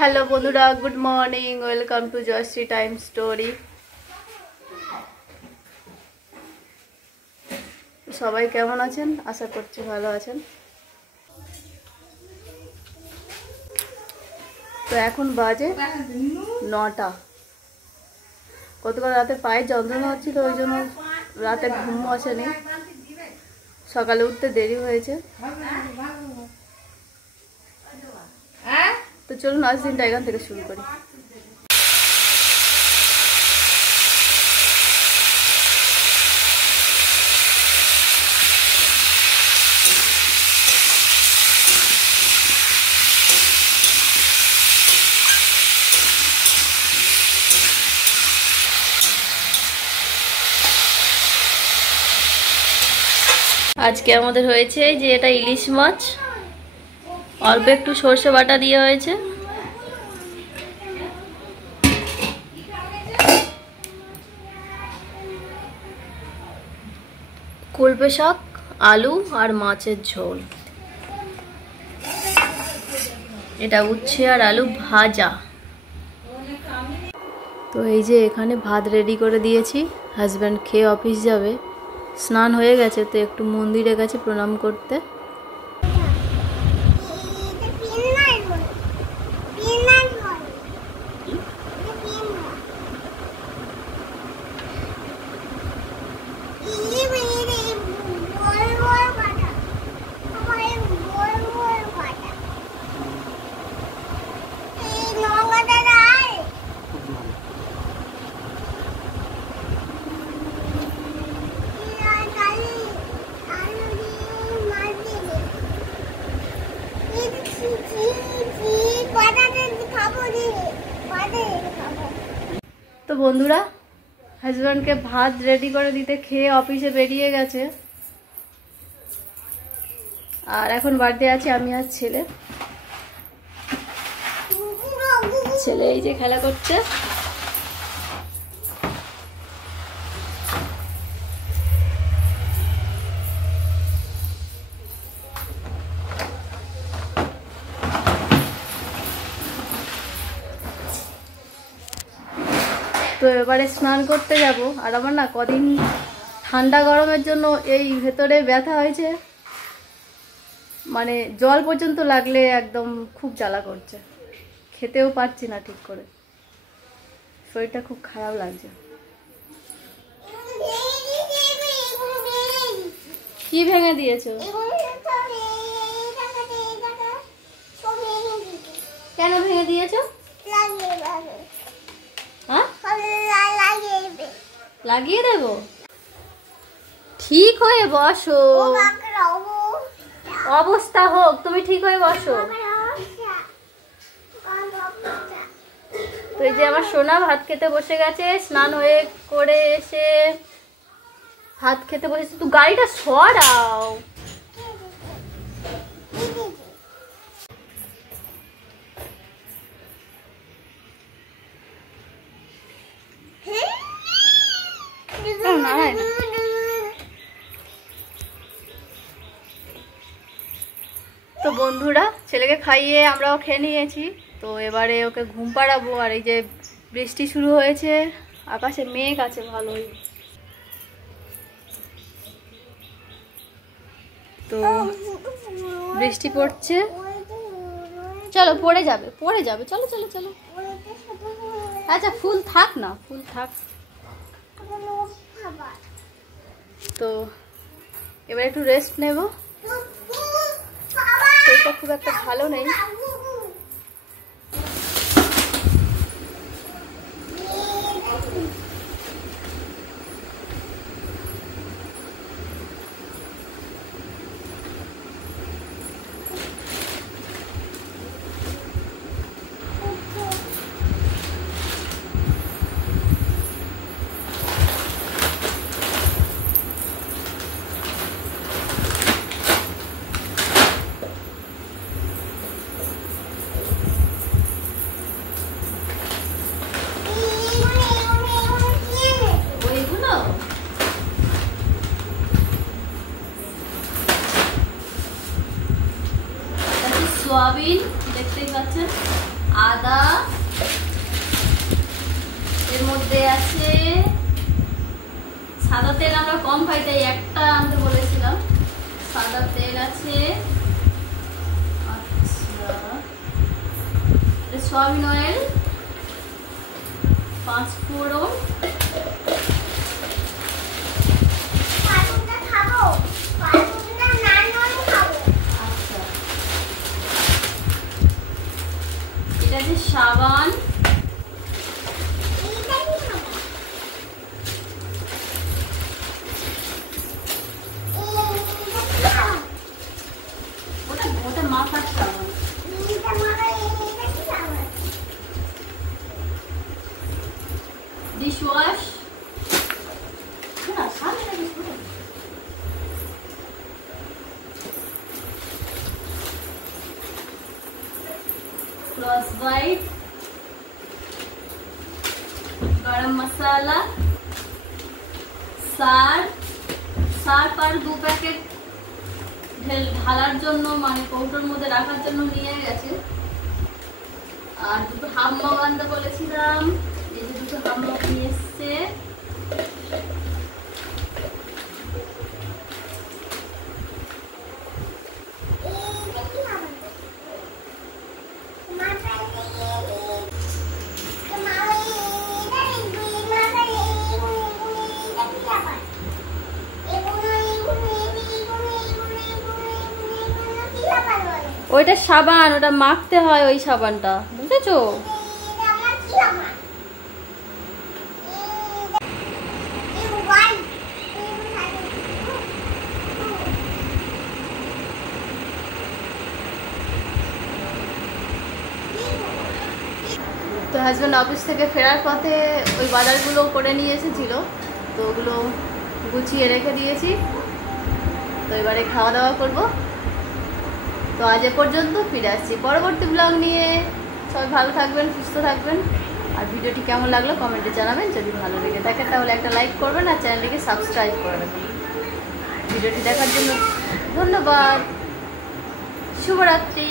Hello বন্ধুরা, good morning, welcome to Jayashree time story. সবাই কেমন আছেন? আশা করছি ভালো আছেন। তো এখন বাজে 9টা। গতকাল রাতে পায়ের যন্ত্রণা হচ্ছিল, ওই জন্য রাতে ঘুম আসেনি, সকালে উঠতে দেরি হয়েছে। তো চলুন আজ দিনটা এখান থেকে শুরু করি। আজকে আমাদের হয়েছে যে এটা ইলিশ মাছ, অল্প একটু সর্ষে বাটা দিয়ে হয়েছে। কলপে শাক, আলু আর মাছের ঝোল। এটা উচ্ছে আর আলু ভাজা। তো এই যে এখানে ভাত রেডি করে দিয়েছি, হাজব্যান্ড খেয়ে অফিস যাবে। স্নান হয়ে গেছে, তো একটু মন্দিরে গেছে প্রণাম করতে। তো বন্ধুরা, হাজব্যান্ডকে ভাত রেডি করে দিতে খেয়ে অফিসে বেরিয়ে গেছে, আর এখন বাড়িতে আছি আমি আর ছেলে। ছেলে এই যে খেলা করছে। তো এবারে স্নান করতে যাব। আর আমার না কদিন ঠান্ডা গরমের জন্য এই ভেতরে ব্যথা হয়েছে, মানে জল পর্যন্ত লাগলে একদম খুব জ্বালা করছে, খেতেও পারছি না ঠিক করে, শরীরটা খুব খারাপ লাগছে। কি ভেঙে দিয়েছো? কেন ভেঙে দিয়েছো? লাগিয়ে দেবো? ঠিক হয়ে বসো, অবস্থা হোক, তুমি ঠিক হয়ে বসো। তো এই যে আমার সোনা ভাত খেতে বসে গেছে, স্নান হয়ে করে এসে ভাত খেতে বসেছে। তুই গাড়িটা সরাও। তো বন্ধুরা, ছেলেকে খাইয়ে আমরাও খেয়ে নিয়েছি। তো এবারে ওকে ঘুম পাড়াবো। আর এই যে বৃষ্টি শুরু হয়েছে, আকাশে মেঘ আছে ভালোই। তো বৃষ্টি পড়ছে, চলো পড়ে যাবে, পড়ে যাবে, চলো চলো চলো। আচ্ছা ফুল থাক না, ফুল থাক। তো এবার একটু রেস্ট নেব, শরীরটা খুব একটা ভালো নেই। সোয়াবিন দেখতেই পাচ্ছেন, আদা, এর মধ্যে আছে সাদা তেল, আমরা কম খাই তাই একটা আনতে বলেছিলাম। সাদা তেল আছে, আচ্ছা সয়াবিন অয়েল, 5 ফোড়ন, আচ্ছা এটা আছে সাবান, ওটা মাথার সাবান, ডিশ ওয়াশ, ক্লস হোয়াইট, গরম মশলা, সার্ফ আর 2 প্যাকেট ঢালার জন্য, মানে কৌটোর মধ্যে রাখার জন্য নিয়ে গেছে। আর 2 হাফ মগ আনতে বলেছিলাম, এই যে 2 হাফ মগ নিয়ে এসছে। ওইটা সাবান, ওটা মাখতে হয়, ওই সাবানটা বুঝেছো? তো হাজব্যান্ড অফিস থেকে ফেরার পথে ওই বাজারগুলো করে নিয়ে এসেছিল, তো ওগুলো গুছিয়ে রেখে দিয়েছি। তো এবারে খাওয়া দাওয়া করবো। তো আজ এ পর্যন্ত, ফিরে আসছি পরবর্তী ব্লগ নিয়ে। সবাই ভালো থাকবেন, সুস্থ থাকবেন। আর ভিডিওটি কেমন লাগলো কমেন্টে জানাবেন। যদি ভালো লেগে থাকে তাহলে একটা লাইক করবেন আর চ্যানেলটিকে সাবস্ক্রাইব করে দেবেন। ভিডিওটি দেখার জন্য ধন্যবাদ। শুভরাত্রি।